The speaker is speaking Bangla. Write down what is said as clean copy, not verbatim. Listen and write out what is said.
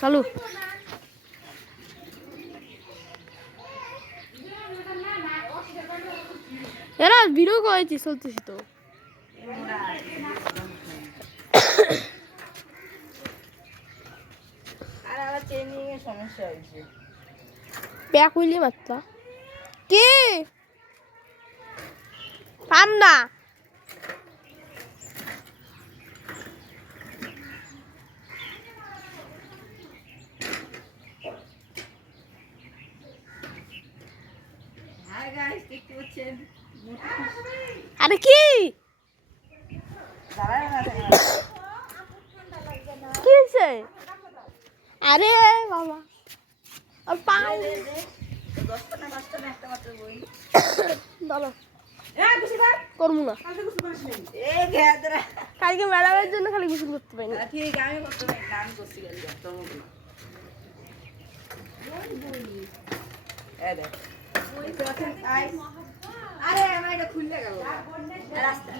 চালু এরা ভিডিও করেছি চলতেছি তো আর আবার ট্রেনিং এর সমস্যা হয়েছে ব্যাক হইলে মাত্রা কি পাম না হাই গাইস দেখতে পাচ্ছেন আরে কি দাঁড়ায় না কি হয়েছে আরে বাবা আর পাও 10টা না 5টা না একটা মাত্র বই দাঁড়া এ গুছি ভাই করবো না কালকে গুছি করিস নি এ গেদরা কালকে ম্যাডামের জন্য খালি গোসল করতে পারিনি ঠিক আমি করতে পারি না আমি করছি গেল তোমরা এ দেখ দেখতে পাচ্ছেন আরে আমার এটা খুললে গেল রাস্তা